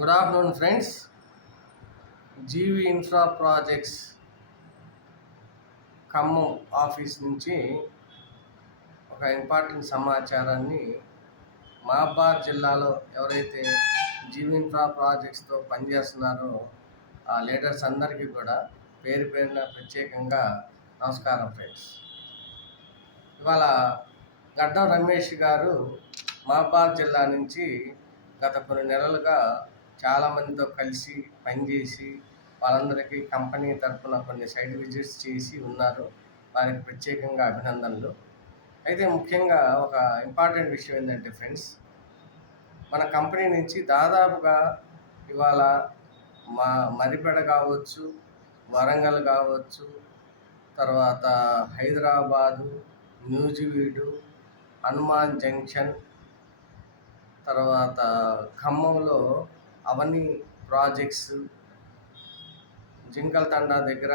Good afternoon friends. GV infra projects Khammam office నుంచి ఒక important సమాచారాన్ని మహబాద్ జిల్లాలో ఎవరైతే జీవి ఇన్ఫ్రా ప్రాజెక్ట్స్తో పనిచేస్తున్నారో ఆ లీడర్స్ అందరికీ కూడా పేరు పేరున ప్రత్యేకంగా నమస్కారం ఫ్రెండ్స్. ఇవాళ గడ్డం రమేష్ గారు మహబాద్ జిల్లా నుంచి గత కొన్ని నెలలుగా చాలామందితో కలిసి పనిచేసి వాళ్ళందరికీ కంపెనీ తరఫున కొన్ని సైట్ విజిట్స్ చేసి ఉన్నారు. వారికి ప్రత్యేకంగా అభినందనలు. అయితే ముఖ్యంగా ఒక ఇంపార్టెంట్ విషయం ఏంటంటే ఫ్రెండ్స్, మన కంపెనీ నుంచి దాదాపుగా ఇవాళ మరిపెడ కావచ్చు, వరంగల్ కావచ్చు, తర్వాత హైదరాబాదు, న్యూజివీడు, హనుమాన్ జంక్షన్, తర్వాత ఖమ్మంలో అవన్నీ ప్రాజెక్ట్స్, జింకల్ తండా దగ్గర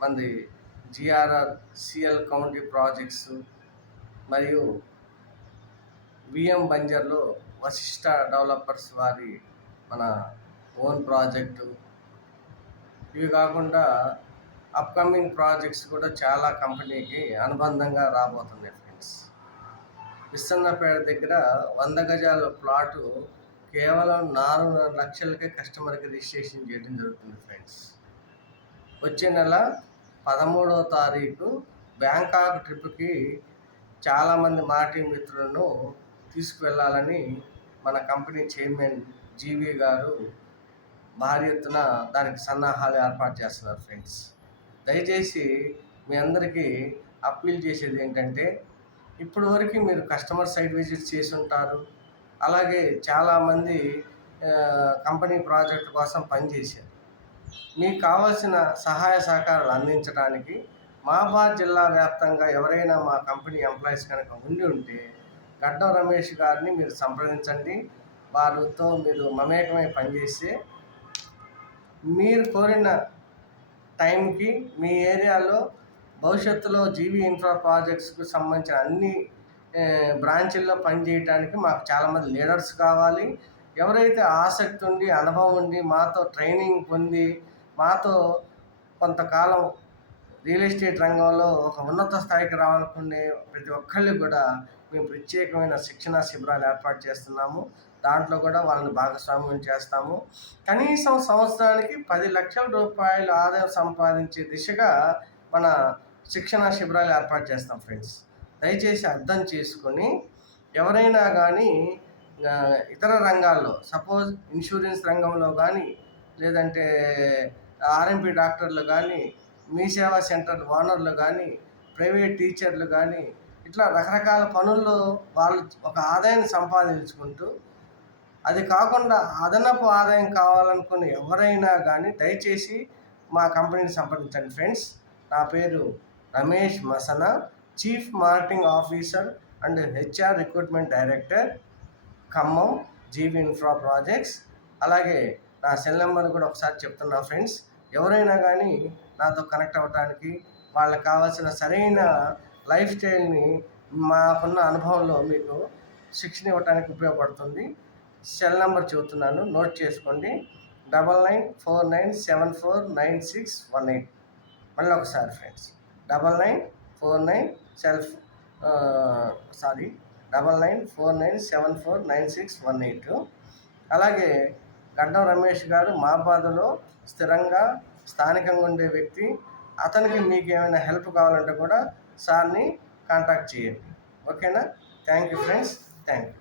మంది జిఆర్ఆర్ సిఎల్ కౌంటీ ప్రాజెక్ట్స్, మరియు విఎం బంజర్లో వశిష్ట డెవలపర్స్ వారి మన ఓన్ ప్రాజెక్టు, ఇవి కాకుండా అప్కమింగ్ ప్రాజెక్ట్స్ కూడా చాలా కంపెనీకి అనుబంధంగా రాబోతున్నాయి ఫ్రెండ్స్. విస్తన్నపేట దగ్గర 100 గజాల ప్లాటు కేవలం 4.5 లక్షలకే కస్టమర్కి రిజిస్ట్రేషన్ చేయడం జరుగుతుంది ఫ్రెండ్స్. వచ్చే నెల 13వ తారీఖు బ్యాంకాక్ ట్రిప్కి చాలామంది మాటీ మిత్రులను తీసుకువెళ్ళాలని మన కంపెనీ చైర్మన్ జీవి గారు భారీ ఎత్తున దానికి సన్నాహాలు ఏర్పాటు చేస్తున్నారు ఫ్రెండ్స్. దయచేసి మీ అందరికీ అప్పీల్ చేసేది ఏంటంటే, ఇప్పటి వరకు మీరు కస్టమర్ సైట్ విజిట్ చేసి ఉంటారు, అలాగే చాలామంది కంపెనీ ప్రాజెక్ట్ కోసం పనిచేశారు. మీకు కావాల్సిన సహాయ సహకారాలు అందించడానికి మహబాద్ జిల్లా వ్యాప్తంగా ఎవరైనా మా కంపెనీ ఎంప్లాయీస్ కనుక ఉంటే గడ్డం రమేష్ గారిని మీరు సంప్రదించండి. వారితో మీరు మమేకమై పనిచేస్తే మీరు కోరిన టైంకి మీ ఏరియాలో భవిష్యత్తులో జీవి ఇన్ఫ్రా ప్రాజెక్ట్స్కి సంబంధించిన అన్ని బ్రాంచుల్లో పనిచేయడానికి మాకు చాలామంది లీడర్స్ కావాలి. ఎవరైతే ఆసక్తి ఉండి, అనుభవం ఉండి, మాతో ట్రైనింగ్ పొంది, మాతో కొంతకాలం రియల్ ఎస్టేట్ రంగంలో ఒక ఉన్నత స్థాయికి రావాలనుకునే ప్రతి ఒక్కళ్ళు కూడా మేము ప్రత్యేకమైన శిక్షణా శిబిరాలు ఏర్పాటు చేస్తున్నాము. దాంట్లో కూడా వాళ్ళని భాగస్వామ్యం చేస్తాము. కనీసం సంవత్సరానికి 10 లక్షల రూపాయలు ఆదాయం సంపాదించే దిశగా మన శిక్షణా శిబిరాలు ఏర్పాటు చేస్తాం ఫ్రెండ్స్. దయచేసి అర్థం చేసుకొని ఎవరైనా కానీ ఇతర రంగాల్లో, సపోజ్ ఇన్సూరెన్స్ రంగంలో కానీ, లేదంటే ఆర్ఎంపీ డాక్టర్లు కానీ, మీ సేవా సెంటర్ ఓనర్లు కానీ, ప్రైవేట్ టీచర్లు కానీ, ఇట్లా రకరకాల పనుల్లో వాళ్ళు ఒక ఆదాయాన్ని సంపాదించుకుంటూ, అది కాకుండా అదనపు ఆదాయం కావాలనుకుని ఎవరైనా కానీ దయచేసి మా కంపెనీని సంప్రదించండి ఫ్రెండ్స్. నా పేరు Ramesh Masana, chief marketing officer and HR recruitment director, Khammam GV infra projects. అలాగే నా సెల్ నెంబర్ కూడా ఒకసారి చెప్తున్నా ఫ్రెండ్స్. ఎవరైనా కానీ నాతో కనెక్ట్ అవ్వడానికి, వాళ్ళకి కావాల్సిన సరైన లైఫ్ స్టైల్ని మాకున్న అనుభవంలో మీకు శిక్షణ ఇవ్వడానికి ఉపయోగపడుతుంది. సెల్ నెంబర్ చెబుతున్నాను, నోట్ చేసుకోండి. 9949749618. మళ్ళీ ఒకసారి ఫ్రెండ్స్, 9949749618. అలాగే గడ్డం రమేష్ గారు మహబాద్లో స్థిరంగా స్థానికంగా ఉండే వ్యక్తి. అతనికి మీకు ఏమైనా హెల్ప్ కావాలంటే కూడా సార్ని కాంటాక్ట్ చేయండి. ఓకేనా? Thank you friends, thank you.